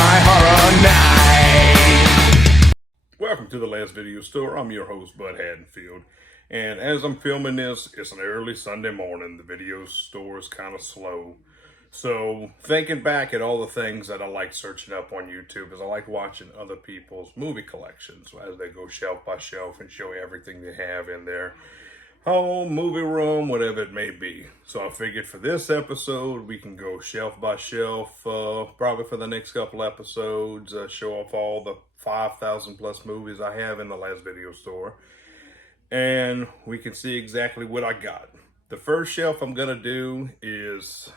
my horror night. Welcome to the Last Video Store. I'm your host, Bud Haddonfield. And as I'm filming this, it's an early Sunday morning. The video store is kind of slow. So thinking back at all the things that I like searching up on YouTube is I like watching other people's movie collections as they go shelf by shelf and show everything they have in their home, movie room, whatever it may be. So I figured for this episode, we can go shelf by shelf, probably for the next couple episodes, show off all the 5,000 plus movies I have in the Last Video Store. And we can see exactly what I got. The first shelf I'm gonna do is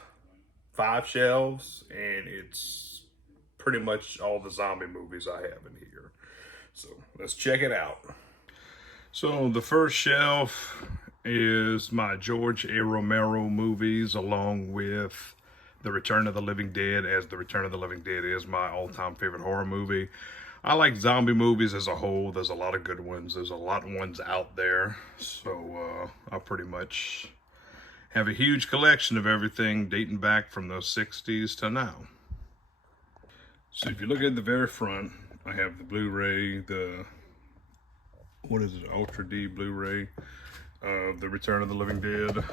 5 shelves, and it's pretty much all the zombie movies I have in here. So let's check it out. So the first shelf is my George A. Romero movies, along with The Return of the Living Dead, as The Return of the Living Dead is my all-time favorite horror movie. I like zombie movies as a whole. There's a lot of good ones. There's a lot of ones out there. So I pretty much have a huge collection of everything dating back from the 60s to now. So if you look at the very front, I have the Blu-ray, Ultra D Blu-ray of The Return of the Living Dead.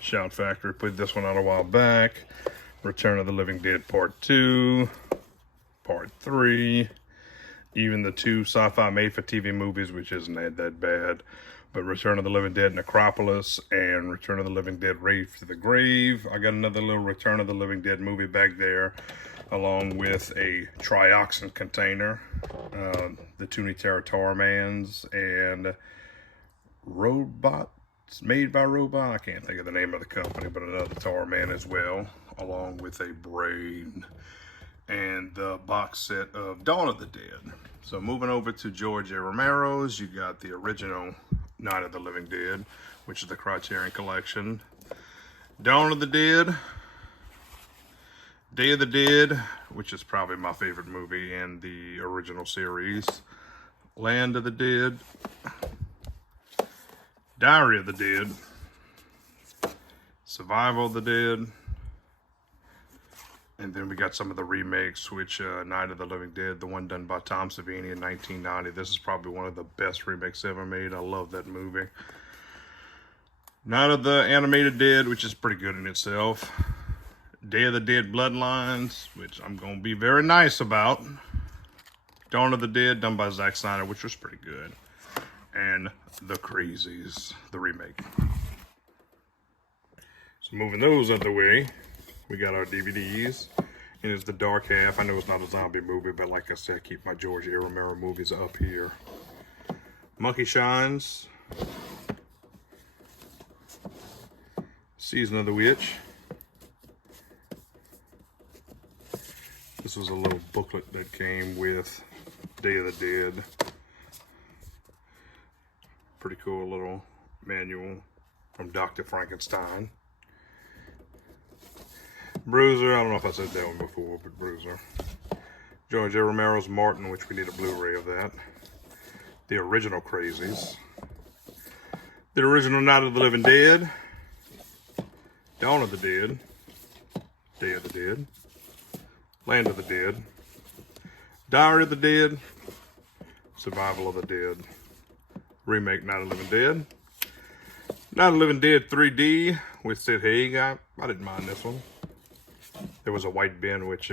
Shout Factory put this one out a while back. Return of the Living Dead Part 2, Part 3, even the 2 sci-fi made-for-TV movies, which isn't that bad, but Return of the Living Dead Necropolis and Return of the Living Dead Rave to the Grave. I got another little Return of the Living Dead movie back there, along with a trioxin container, the Toonie Terror Tormans, and Robots Made by Robot. I can't think of the name of the company, but another Torman as well, along with a Brain, and the box set of Dawn of the Dead. So moving over to George A. Romero's, you got the original Night of the Living Dead, which is the Criterion Collection. Dawn of the Dead, Day of the Dead, which is probably my favorite movie in the original series. Land of the Dead, Diary of the Dead, Survival of the Dead, and then we got some of the remakes, which Night of the Living Dead, the one done by Tom Savini in 1990. This is probably one of the best remakes ever made. I love that movie. Night of the Animated Dead, which is pretty good in itself. Day of the Dead Bloodlines, which I'm going to be very nice about. Dawn of the Dead, done by Zack Snyder, which was pretty good. And The Crazies, the remake. So moving those out of the way, we got our DVDs. And it's the dark half. I know it's not a zombie movie, but like I said, I keep my George A. Romero movies up here. Monkey Shines, Season of the Witch. This was a little booklet that came with Day of the Dead. Pretty cool little manual from Dr. Frankenstein. Bruiser, I don't know if I said that one before, but Bruiser. George A. Romero's Martin, which we need a Blu-ray of that. The original Crazies. The original Night of the Living Dead. Dawn of the Dead. Day of the Dead. Land of the Dead. Diary of the Dead. Survival of the Dead. Remake Night of the Living Dead. Night of the Living Dead 3D with Sid Haig. I didn't mind this one. There was a white bin, which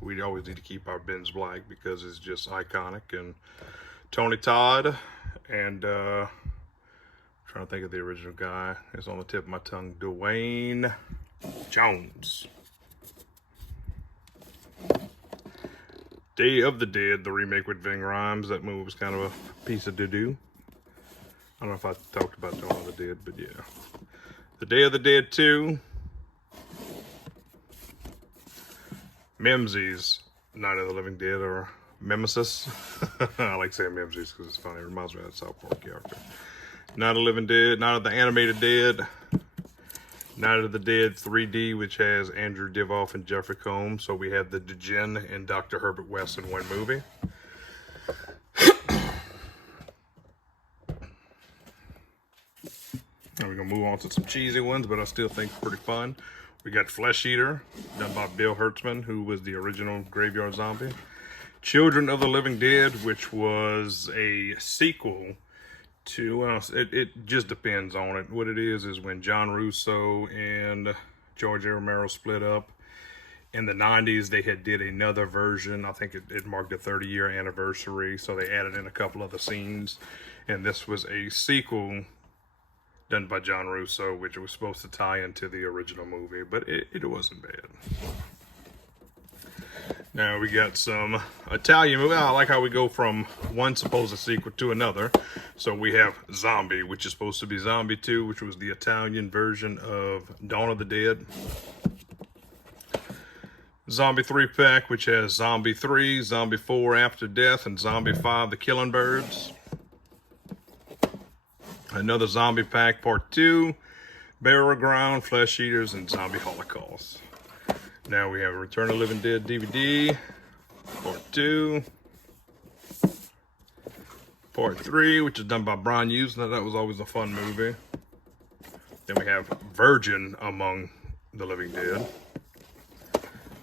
we always need to keep our bins black because it's just iconic. And Tony Todd and trying to think of the original guy. It's on the tip of my tongue. Dwayne Jones. Day of the Dead, the remake with Ving Rhames. That movie was kind of a piece of doo-doo. I don't know if I talked about Dawn of the Dead, but yeah. The Day of the Dead 2. Memsies, Night of the Living Dead, or Mimesis. I like saying Memsies because it's funny. It reminds me of that South Park character. Night of the Living Dead, Night of the Animated Dead. Night of the Dead 3D, which has Andrew Divoff and Jeffrey Combs. So we have the Djinn and Dr. Herbert West in one movie. Now we're going to move on to some cheesy ones, but I still think pretty fun. We got Flesh Eater, done by Bill Hertzman, who was the original Graveyard Zombie. Children of the Living Dead, which was a sequel to, well, it just depends on it. What it is when John Russo and George Romero split up. In the 90s, they did another version. I think it marked a 30-year anniversary, so they added in a couple of the scenes. And this was a sequel done by John Russo, which was supposed to tie into the original movie, but it wasn't bad. Now we got some Italian movie. I like how we go from one supposed sequel to another. So we have Zombie, which is supposed to be Zombie 2, which was the Italian version of Dawn of the Dead. Zombie 3-pack, which has Zombie 3, Zombie 4 After Death, and Zombie 5 The Killing Birds. Another Zombie pack, Part 2, Burial Ground, Flesh Eaters, and Zombie Holocaust. Now we have Return of the Living Dead DVD, Part 2. Part 3, which is done by Brian Usna. That was always a fun movie. Then we have Virgin Among the Living Dead.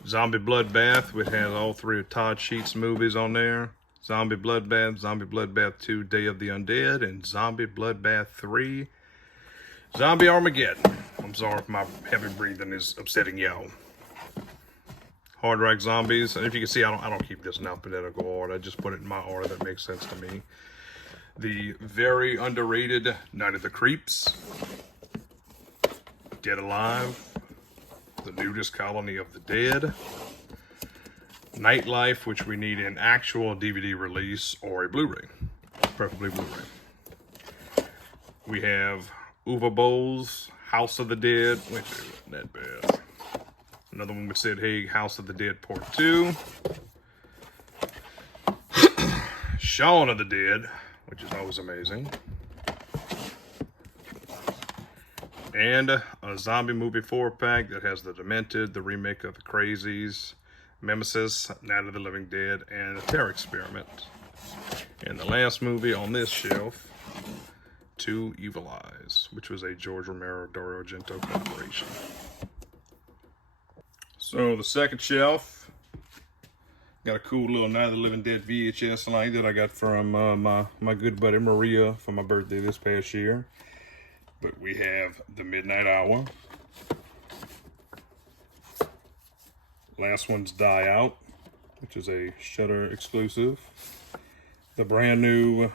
Zombie Bloodbath, which has all 3 of Todd Sheets' movies on there. Zombie Bloodbath 2, Day of the Undead, and Zombie Bloodbath 3, Zombie Armageddon. I'm sorry if my heavy breathing is upsetting y'all. Hard Rock Zombies, and if you can see, I don't keep this in alphabetical order. I just put it in my order that makes sense to me. The very underrated Night of the Creeps, Dead Alive, The Nudist Colony of the Dead, Nightlife, which we need an actual DVD release or a Blu-ray, preferably Blu-ray. We have Uwe Boll's House of the Dead, which isn't that bad. Another one with Sid Haig, House of the Dead Part 2. Shaun of the Dead, which is always amazing. And a zombie movie 4-pack that has The Demented, the remake of The Crazies, Nemesis, Night of the Living Dead, and The Terror Experiment. And the last movie on this shelf, Two Evil Eyes, which was a George Romero, Dario Argento collaboration. So the second shelf, got a cool little Night of the Living Dead VHS line that I got from my good buddy Maria for my birthday this past year. But we have The Midnight Hour. Last one's Die Out, which is a Shudder exclusive. The brand new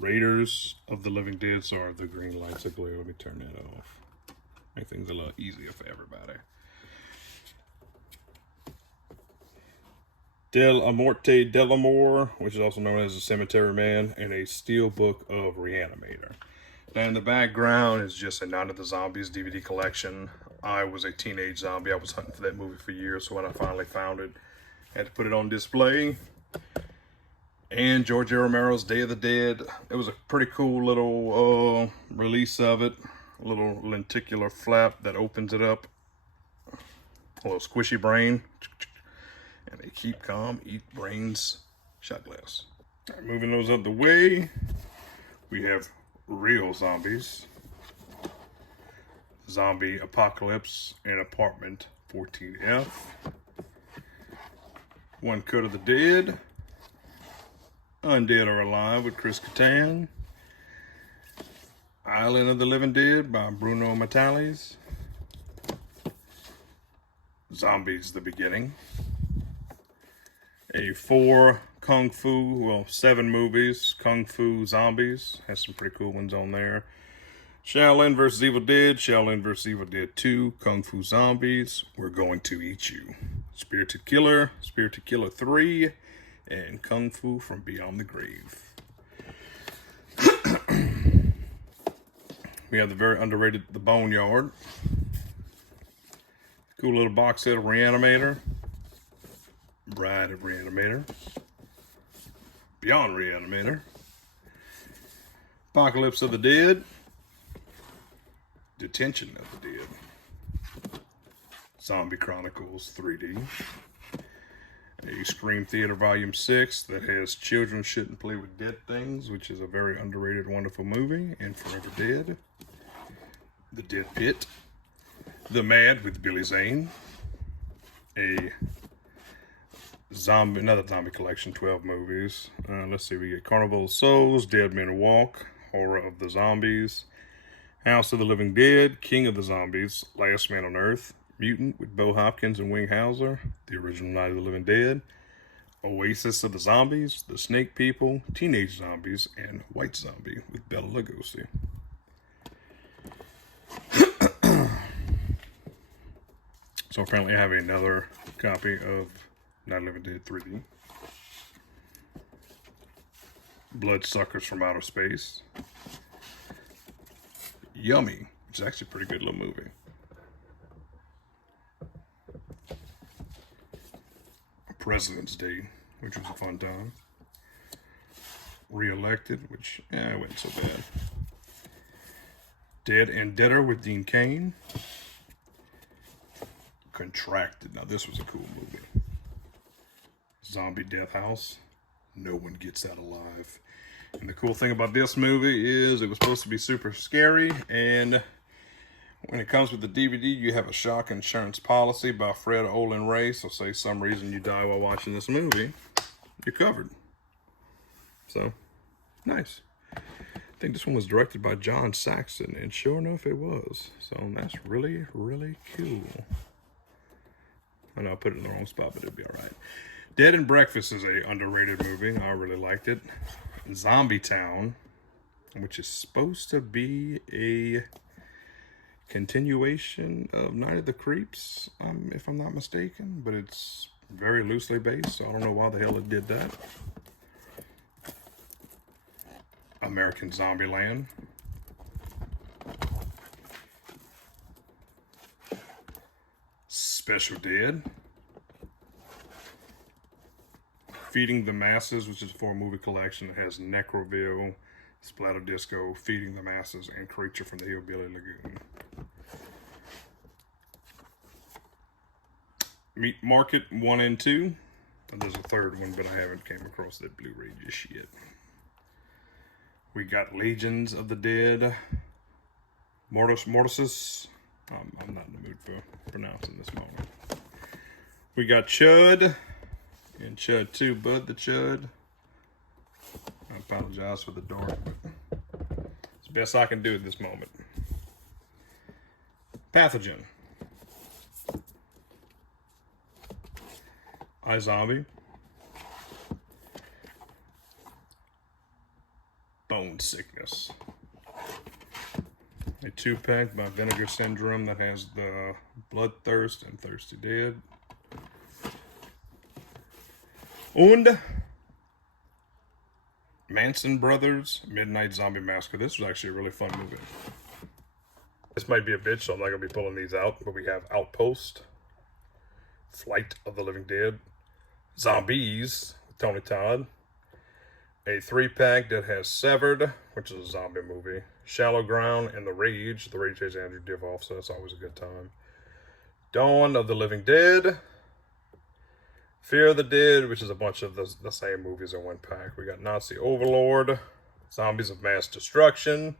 Raiders of the Living Dead. Sorry, the green lights are glare. Let me turn that off. Make things a lot easier for everybody. Del Amorte Delamore, which is also known as the Cemetery Man, and a steel book of Reanimator. Now in the background is just a Night of the Zombies DVD collection. I was a teenage zombie. I was hunting for that movie for years, so when I finally found it, I had to put it on display. And George Romero's Day of the Dead. It was a pretty cool little release of it. A little lenticular flap that opens it up. A little squishy brain. And they keep calm, eat brains, shot glass. All right, moving those out the way, we have Real Zombies. Zombie Apocalypse in Apartment 14F. One Cut of the Dead. Undead or Alive with Chris Kattan. Island of the Living Dead by Bruno Matales. Zombies The Beginning. A 4 Kung Fu, well, 7 movies, Kung Fu Zombies. Has some pretty cool ones on there. Shaolin vs. Evil Dead, Shaolin vs. Evil Dead 2, Kung Fu Zombies, We're Going to Eat You. Spirited Killer 3, and Kung Fu from Beyond the Grave. We have the very underrated The Boneyard. Cool little box set of Reanimator. Bride of Reanimator. Beyond Reanimator. Apocalypse of the Dead. Detention of the Dead. Zombie Chronicles 3D. A Scream Theater Volume 6 that has Children Shouldn't Play with Dead Things, which is a very underrated, wonderful movie. And Forever Dead. The Dead Pit. The Mad with Billy Zane. Another zombie collection, 12 movies. Let's see, we get Carnival of Souls, Dead Men Walk, Horror of the Zombies, House of the Living Dead, King of the Zombies, Last Man on Earth, Mutant with Bo Hopkins and Wing Hauser, the original Night of the Living Dead, Oasis of the Zombies, The Snake People, Teenage Zombies, and White Zombie with Bela Lugosi. So apparently I have another copy of Night of the Living Dead 3D. Bloodsuckers from Outer Space. Yummy, which is actually a pretty good little movie. President's Day, which was a fun time. Re-Elected, which, it wasn't so bad. Dead and Deader with Dean Cain. Contracted. Now this was a cool movie. Zombie Death House. No one gets out alive. And the cool thing about this movie is it was supposed to be super scary, and when it comes with the DVD, you have a shock insurance policy by Fred Olin Ray. So say some reason you die while watching this movie, you're covered. So, nice. I think this one was directed by John Saxon, and sure enough it was. So that's really, really cool. I know I put it in the wrong spot, but it'll be all right. Dead and Breakfast is a underrated movie. I really liked it. Zombie Town, which is supposed to be a continuation of Night of the Creeps, if I'm not mistaken, but it's very loosely based, so I don't know why the hell it did that. American Zombieland. Special Dead. Feeding the Masses, which is a 4-movie collection that has Necroville, Splatter Disco, Feeding the Masses, and Creature from the Hillbilly Lagoon. Meat Market 1 and 2. There's a third one, but I haven't came across that Blu-ray just yet. We got Legions of the Dead. Mortisus. I'm not in the mood for pronouncing this moment. We got Chud. And Chud 2, Bud the Chud. I apologize for the dark, but it's the best I can do at this moment. Pathogen. iZombie. Bone Sickness. A 2-pack by Vinegar Syndrome that has the Bloodthirst and Thirsty Dead. And Manson Brothers Midnight Zombie Massacre. This was actually a really fun movie. This might be a bitch, so I'm not going to be pulling these out, but we have Outpost, Flight of the Living Dead, Zombies with Tony Todd, a 3-pack that has Severed, which is a zombie movie, Shallow Ground, and The Rage. The Rage has Andrew Divoff, so that's always a good time. Dawn of the Living Dead, Fear of the Dead, which is a bunch of the same movies in 1 pack. We got Nazi Overlord, Zombies of Mass Destruction,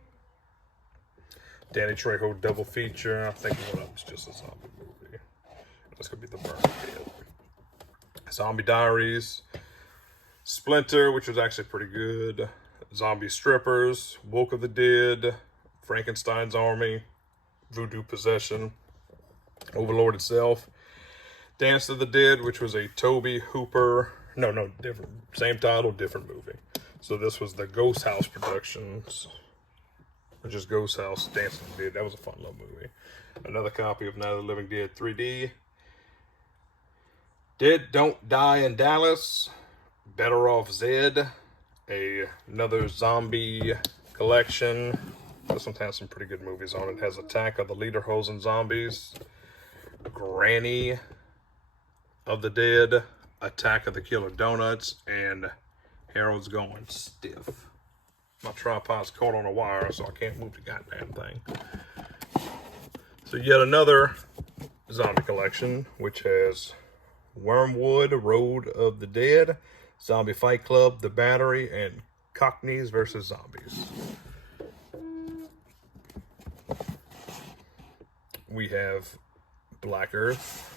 Danny Trejo double feature. I think one of them's just a zombie movie. That's going to be The Burn Dead. Zombie Diaries, Splinter, which was actually pretty good, Zombie Strippers, Woke of the Dead, Frankenstein's Army, Voodoo Possession, Overlord itself, Dance of the Dead, which was a Tobe Hooper, different, same title, different movie. So this was the Ghost House Productions, which is Ghost House, Dance of the Dead. That was a fun little movie. Another copy of Night of the Living Dead 3D. Dead Don't Die in Dallas, Better Off Zed, another zombie collection. This one has some pretty good movies on it. It has Attack of the Lederhosen Zombies, Granny of the Dead, Attack of the Killer Donuts, and Harold's Going Stiff. My tripod's caught on a wire, so I can't move the goddamn thing. So yet another zombie collection, which has Wormwood, Road of the Dead, Zombie Fight Club, The Battery, and Cockneys versus Zombies. we have Black Earth,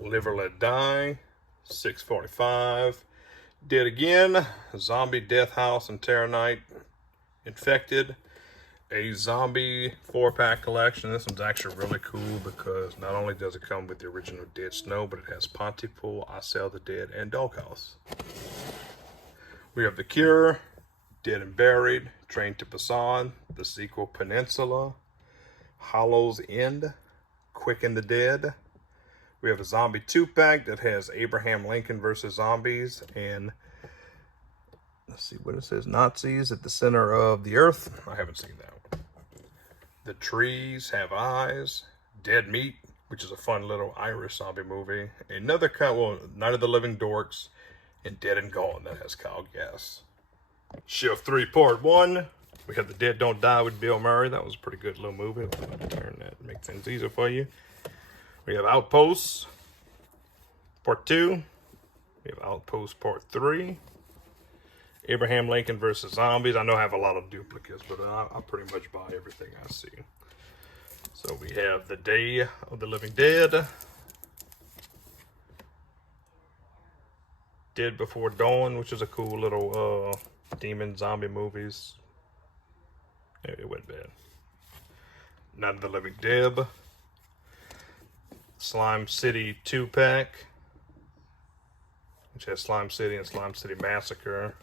Live or Let Die, 645, Dead Again, Zombie Death House and Terror Night, Infected, a zombie 4-pack collection. This one's actually really cool because not only does it come with the original Dead Snow, but it has Pontypool, I Sell the Dead, and Doghouse. We have The Cure, Dead and Buried, Train to Busan, the sequel Peninsula, Hollow's End, Quick and the Dead. We have a zombie 2-pack that has Abraham Lincoln versus Zombies and, let's see what it says, Nazis at the Center of the Earth. I haven't seen that one. The Trees Have Eyes, Dead Meat, which is a fun little Irish zombie movie. Another Night of the Living Dorks, and Dead and Gone that has Kyle Gass. Shift 3 Part 1. We have The Dead Don't Die with Bill Murray. That was a pretty good little movie. I'll turn that, make things easier for you. We have Outposts Part 2. We have Outposts Part 3. Abraham Lincoln versus Zombies. I know I have a lot of duplicates, but I pretty much buy everything I see. So we have The Day of the Living Dead, Dead Before Dawn, which is a cool little demon zombie movies. It wasn't bad. Night of the Living Dead, Slime City 2-pack, which has Slime City and Slime City Massacre.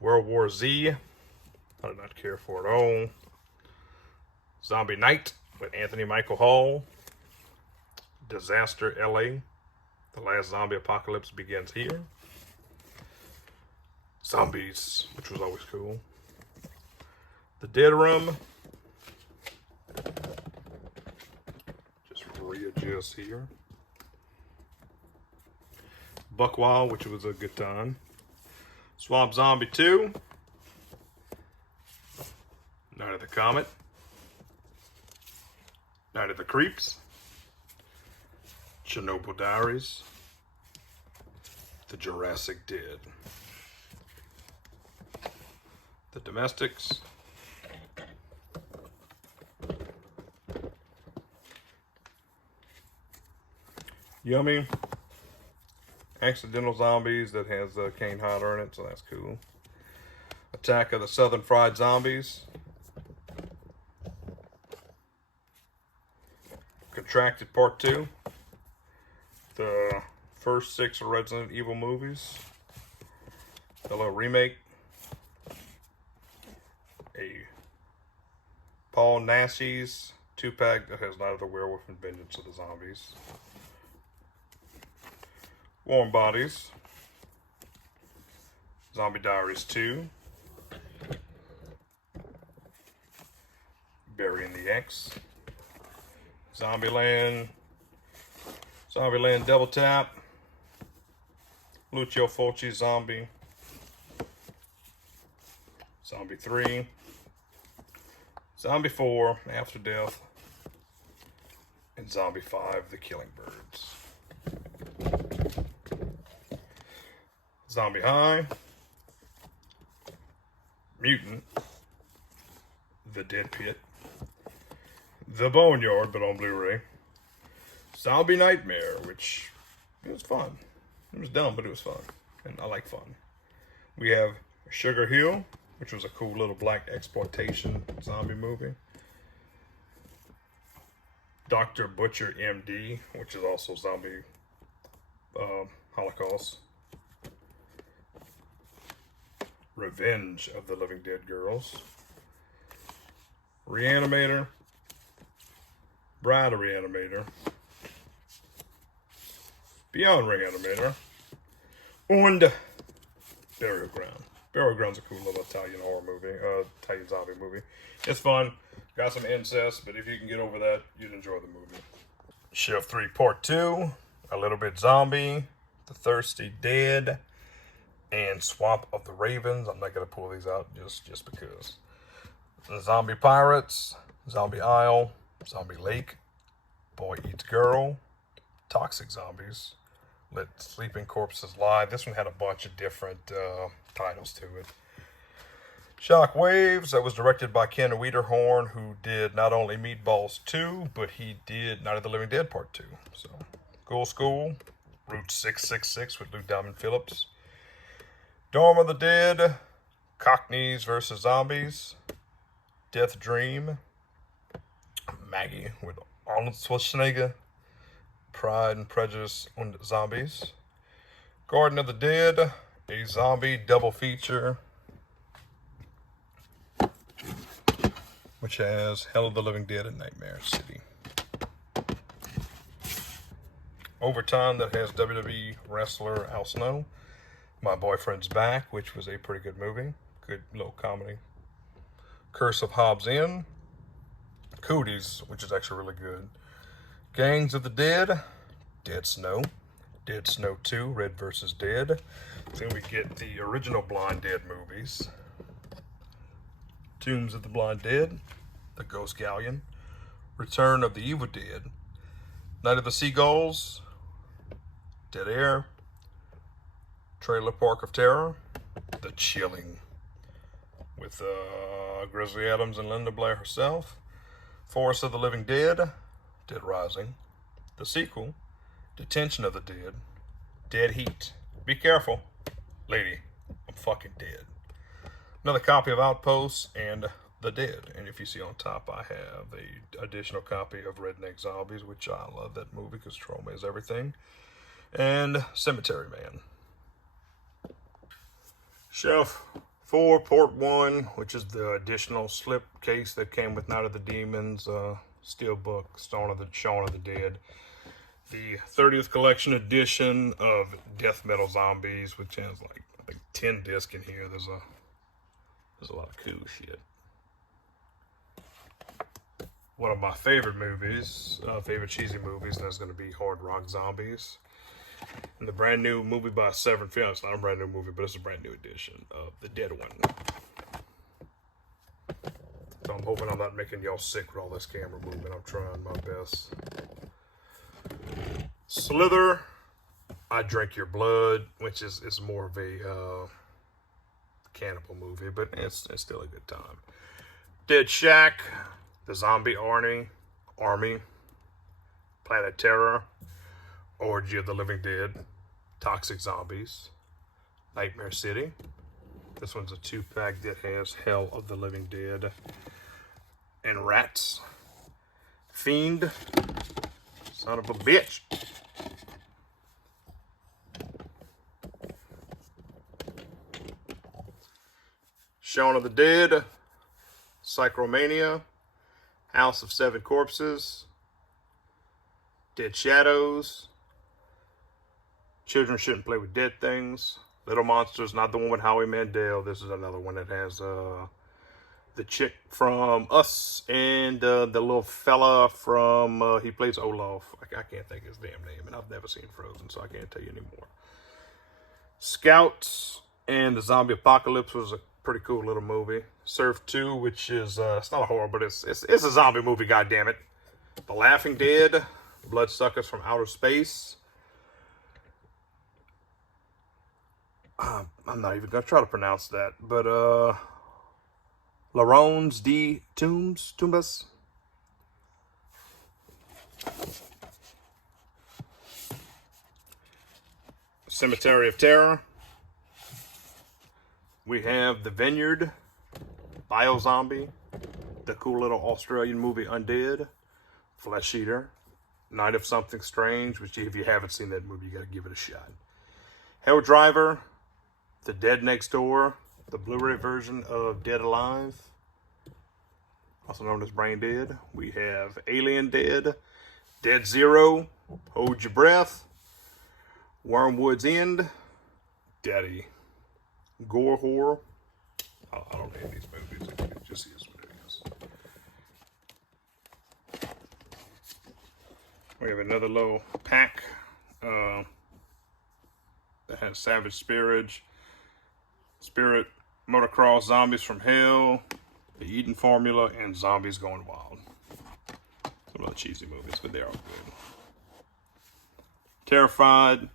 World War Z, I did not care for it all. Zombie Night with Anthony Michael Hall. Disaster LA, the last zombie apocalypse begins here. Zombies, which was always cool. The Dead Room. Just readjust here. Buck Wild, which was a good time. Swamp Zombie 2. Night of the Comet. Night of the Creeps. Chernobyl Diaries. The Jurassic Dead. The Domestics. Yummy. Accidental Zombies that has Kane Hodder in it, so that's cool. Attack of the Southern Fried Zombies. Contracted Part 2. The first 6 Resident Evil movies. A little remake. A Paul Naschy's 2-pack that has Night of the Werewolf and Vengeance of the Zombies. Warm Bodies. Zombie Diaries 2. Burying the X. Zombieland. Zombieland Double Tap. Lucio Fulci Zombie. Zombie 3. Zombie 4, After Death. And Zombie 5, The Killing Birds. Zombie High. Mutant. The Dead Pit. The Boneyard, but on Blu-ray. Zombie Nightmare, which it was fun. It was dumb, but it was fun. And I like fun. We have Sugar Hill, which was a cool little black exploitation zombie movie. Dr. Butcher MD, which is also zombie Holocaust. Revenge of the Living Dead Girls. Reanimator. Bride of Reanimator. Beyond Reanimator. And Burial Ground. Burial Ground's a cool little Italian horror movie, Italian zombie movie. It's fun. Got some incest, but if you can get over that, you'd enjoy the movie. Shift 3 Part 2. A Little Bit Zombie. The Thirsty Dead. And Swamp of the Ravens. I'm not going to pull these out just because. The Zombie Pirates. Zombie Isle. Zombie Lake. Boy Eats Girl. Toxic Zombies. Let Sleeping Corpses Lie. This one had a bunch of different titles to it. Shockwaves, that was directed by Ken Wiederhorn, who did not only Meatballs 2, but he did Night of the Living Dead Part 2. So, Ghoul School, Route 666 with Luke Diamond Phillips. Dawn of the Dead, Cockneys versus Zombies. Death Dream, Maggie with Arnold Schwarzenegger. Pride and Prejudice on Zombies. Garden of the Dead, a zombie double feature, which has Hell of the Living Dead and Nightmare City. Overtime, that has WWE wrestler Al Snow. My Boyfriend's Back, which was a pretty good movie. Good little comedy. Curse of Hobbs Inn. Cooties, which is actually really good. Gangs of the Dead. Dead Snow. Dead Snow 2, Red vs. Dead. Then we get the original Blind Dead movies. Tombs of the Blind Dead, The Ghost Galleon, Return of the Evil Dead, Night of the Seagulls, Dead Air, Trailer Park of Terror, The Chilling, with Grizzly Adams and Linda Blair herself, Forest of the Living Dead, Dead Rising, the sequel, Detention of the Dead, Dead Heat, Be Careful, Lady, I'm fucking dead. Another copy of Outposts and The Dead. And if you see on top, I have a additional copy of Redneck Zombies, which I love that movie because trauma is everything. And Cemetery Man. Shelf 4, Port 1, which is the additional slip case that came with Night of the Demons, Steelbook, Shaun of the Dead. The 30th collection edition of Death Metal Zombies, which has like, I think 10 discs in here. There's a lot of cool shit. One of my favorite movies, favorite cheesy movies, and that's going to be Hard Rock Zombies. And the brand new movie by Severn Film. It's not a brand new movie, but it's a brand new edition of The Dead One. So I'm hoping I'm not making y'all sick with all this camera movement. I'm trying my best. Slither, I Drink Your Blood, which is more of a cannibal movie, but it's still a good time. Dead Shack, The Zombie Army, Planet Terror, Orgy of the Living Dead, Toxic Zombies, Nightmare City. This one's a 2-pack that has Hell of the Living Dead and Rats. Fiend, son of a bitch. Shaun of the Dead, Psychromania, House of Seven Corpses, Dead Shadows, Children Shouldn't Play with Dead Things, Little Monsters, not the one with Howie Mandel. This is another one that has the chick from Us and the little fella from, he plays Olaf. I can't think of his damn name, and I've never seen Frozen, so I can't tell you anymore. Scouts and the Zombie Apocalypse was a pretty cool little movie. Surf 2, which is, it's not a horror, but it's a zombie movie, goddammit. The Laughing Dead, Bloodsuckers from Outer Space. I'm not even going to try to pronounce that, but, Laron's D. Tumbas. Cemetery of Terror. We have The Vineyard, Biozombie, the cool little Australian movie Undead, Flesh Eater, Night of Something Strange, which if you haven't seen that movie, you got to give it a shot. Hell Driver, The Dead Next Door, the Blu-ray version of Dead Alive, also known as Brain Dead. We have Alien Dead, Dead Zero, Hold Your Breath, Wormwood's End, Daddy, Gore Horror. I don't name these movies. It just is what it is. We have another little pack that has Savage Spirit, Motocross, Zombies from Hell, The Eden Formula, and Zombies Going Wild. Some other cheesy movies, but they're all good. Terrified,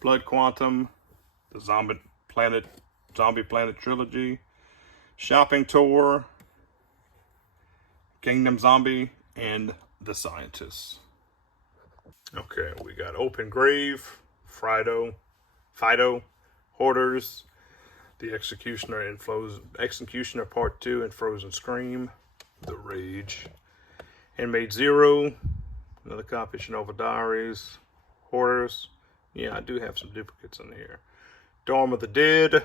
Blood Quantum, the Zombie Planet Trilogy, Shopping Tour, Kingdom Zombie, and The Scientists. Okay, we got Open Grave, Fido, Hoarders, The Executioner and Executioner Part 2 and Frozen Scream, The Rage, Handmaid Zero, another copy of Shinobu Diaries, Hoarders. Yeah, I do have some duplicates in here. Dawn of the Dead,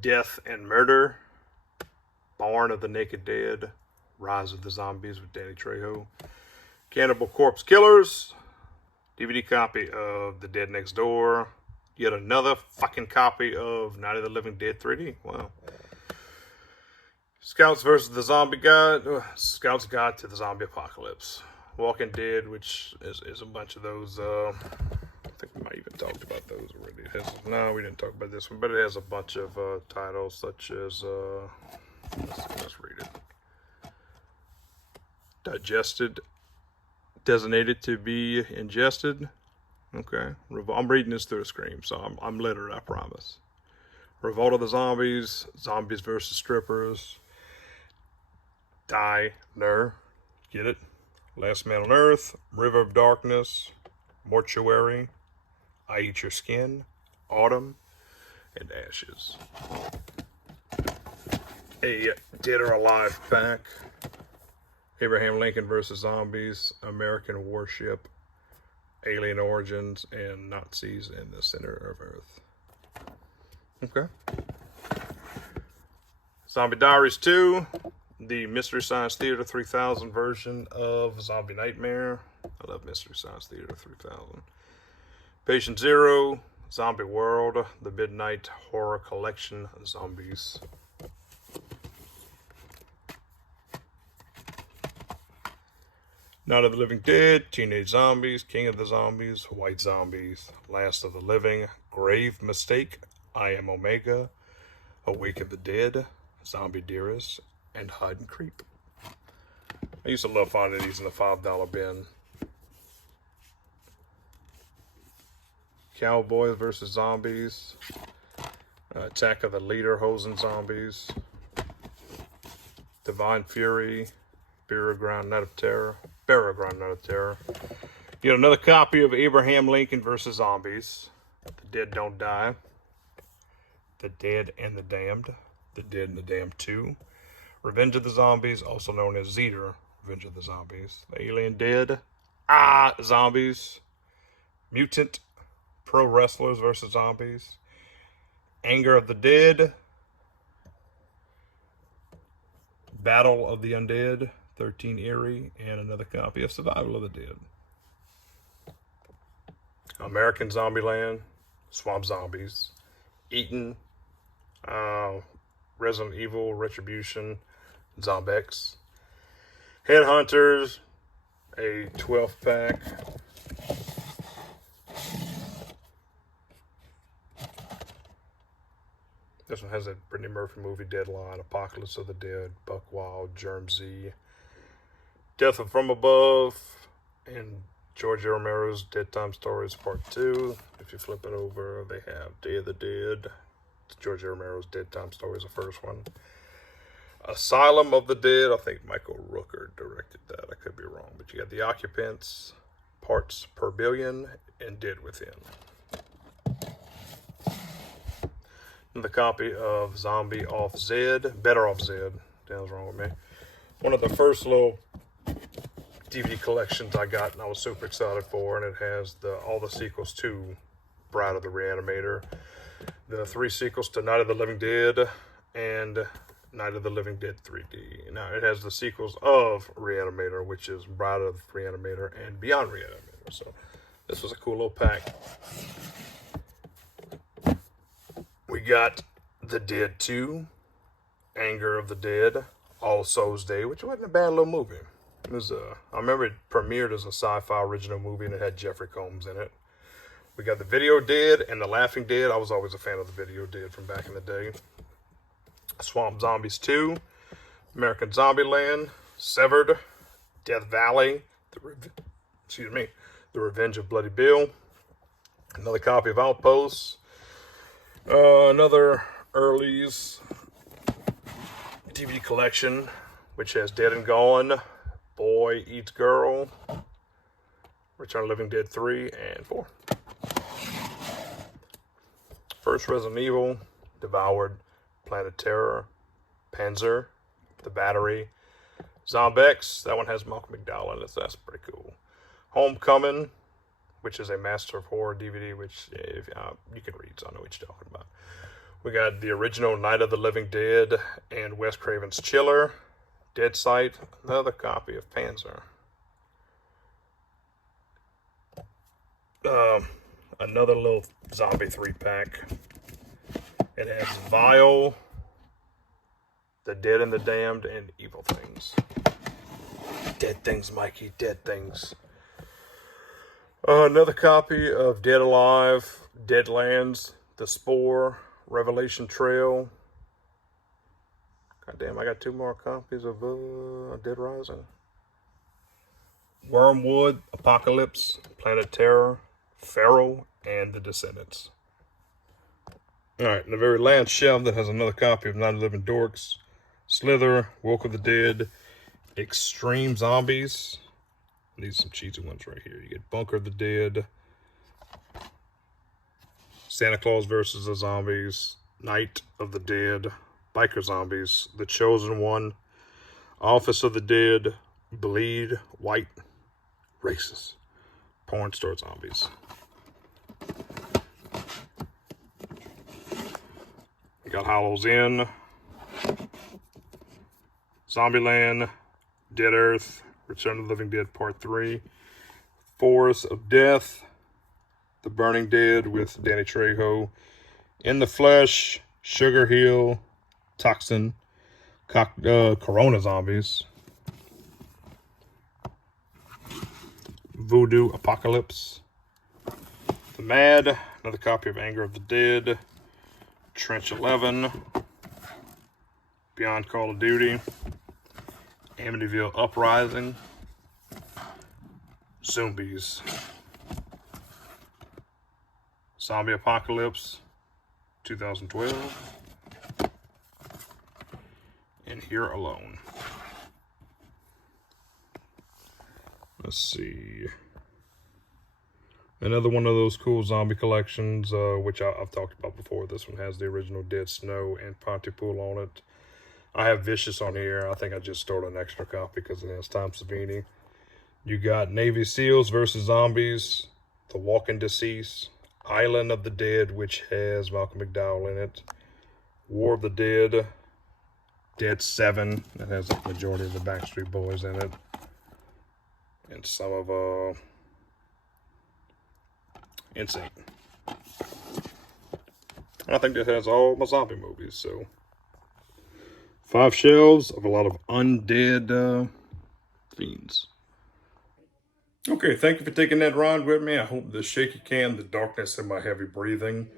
Death and Murder, Barn of the Naked Dead, Rise of the Zombies with Danny Trejo, Cannibal Corpse Killers, DVD copy of The Dead Next Door, yet another fucking copy of Night of the Living Dead 3D. Wow. Scouts versus the Zombie Guide, Scouts Guide to the Zombie Apocalypse, Walking Dead, which is a bunch of those. I think we might even talked about those already. No, we didn't talk about this one, but it has a bunch of titles such as let's read it. Digested, designated to be ingested. Okay, I'm reading this through a screen, so I'm literate, I promise. Revolt of the Zombies, Zombies versus Strippers, Diner, get it? Last Man on Earth, River of Darkness, Mortuary, I Eat Your Skin, Autumn, and Ashes. A Dead or Alive pack, Abraham Lincoln versus Zombies, American Warship, Alien Origins, and Nazis in the Center of Earth. Okay. Zombie Diaries 2, the Mystery Science Theater 3000 version of Zombie Nightmare. I love Mystery Science Theater 3000. Patient Zero, Zombie World, the Midnight Horror Collection, Zombies. Night of the Living Dead, Teenage Zombies, King of the Zombies, White Zombies, Last of the Living, Grave Mistake, I Am Omega, Awake of the Dead, Zombie Dearest, and Hide and Creep. I used to love finding these in the $5 bin. Cowboys versus Zombies, Attack of the Lederhosen Zombies, Divine Fury, Burial Ground Night of Terror. You know, another copy of Abraham Lincoln versus Zombies, The Dead Don't Die, The Dead and the Damned, The Dead and the Damned 2, Revenge of the Zombies, also known as Zeter, Revenge of the Zombies, The Alien Dead, Zombies, Mutant, Pro Wrestlers versus Zombies, Anger of the Dead, Battle of the Undead, 13 Eerie, and another copy of Survival of the Dead. American Zombieland, Swamp Zombies, Eaton, Resident Evil, Retribution, Zombex, Headhunters, a 12-pack. This one has a Brittany Murphy movie, Deadline, Apocalypse of the Dead, Buck Wild, Germ Z, Death from Above, and George Romero's Dead Time Stories Part 2. If you flip it over, they have Day of the Dead. George Romero's Dead Time Stories, the first one. Asylum of the Dead, I think Michael Rooker directed that. I could be wrong. But you got The Occupants, Parts Per Billion, and Dead Within. Another copy of Zombie Off Zed, Better Off Zed. Sounds wrong with me. One of the first little DVD collections I got, and I was super excited for, and it has all the sequels to Bride of the Reanimator, the 3 sequels to Night of the Living Dead, and Night of the Living Dead 3D. Now, it has the sequels of Reanimator, which is Bride of the Reanimator and Beyond Reanimator. So, this was a cool little pack. We got The Dead 2, Anger of the Dead, All Souls Day, which wasn't a bad little movie. It was I remember it premiered as a sci-fi original movie, and it had Jeffrey Combs in it. We got The Video Dead and The Laughing Dead. I was always a fan of The Video Dead from back in the day. Swamp Zombies 2, American Zombieland, Severed, Death Valley, The Revenge of Bloody Bill, another copy of Outposts, another Early's DVD collection, which has Dead and Gone, Boy Eats Girl, Return of the Living Dead 3 and 4. First Resident Evil, Devoured, Planet Terror, Panzer, The Battery, Zombex, that one has Malcolm McDowell in it, so that's pretty cool. Homecoming, which is a Master of Horror DVD, which if you can read, so I know what you're talking about. We got the original Night of the Living Dead and Wes Craven's Chiller, Dead Sight, another copy of Panzer. Another little zombie 3-pack. It has Vile, The Dead and the Damned, and Evil Things. Dead Things, Mikey, Dead Things. Another copy of Dead Alive, Deadlands, The Spore, Revelation Trail. God damn, I got 2 more copies of Dead Rising. Wormwood, Apocalypse, Planet Terror, Pharaoh, and The Descendants. Alright, the very last shelf that has another copy of Night of the Living Dorks, Slither, Woke of the Dead, Extreme Zombies. These are some cheesy ones right here. You get Bunker of the Dead, Santa Claus versus the Zombies, Night of the Dead, Biker Zombies, The Chosen One, Office of the Dead, Bleed, White, Racist, Porn Store Zombies. You got Hollows Inn, Zombieland, Dead Earth, Return of the Living Dead Part 3, Forest of Death, The Burning Dead with Danny Trejo, In the Flesh, Sugar Hill, Toxin, Corona Zombies, Voodoo Apocalypse, The Mad, another copy of Anger of the Dead, Trench 11, Beyond Call of Duty, Amityville Uprising, Zombies, Zombie Apocalypse 2012, and Here Alone. Let's see. Another one of those cool zombie collections, which I've talked about before. This one has the original Dead Snow and Pontypool on it. I have Vicious on here. I think I just stored an extra copy because it has Tom Savini. You got Navy SEALs versus Zombies, The Walking Deceased, Island of the Dead, which has Malcolm McDowell in it, War of the Dead, Dead 7, that has the majority of the Backstreet Boys in it, and some of Insane. I think that has all my zombie movies, so 5 shelves of a lot of undead fiends. Okay, thank you for taking that ride with me. I hope the shaky cam, the darkness, and my heavy breathing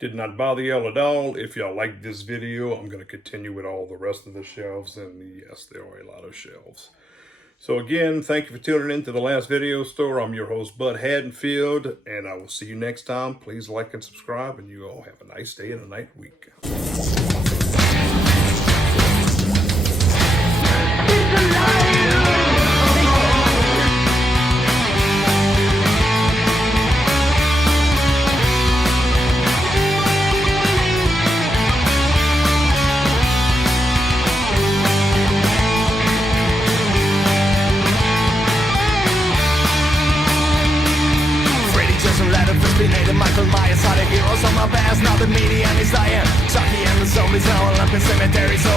did not bother y'all at all. If y'all like this video, I'm going to continue with all the rest of the shelves, and yes, there are a lot of shelves. So again, thank you for tuning in to the last video store. I'm your host, Bud Haddonfield, and I will see you next time. Please like and subscribe, and you all have a nice day and a nice week. Michael Myers are the heroes of my past. Now the media is dying. Chucky and the zombies are all up in cemetery. So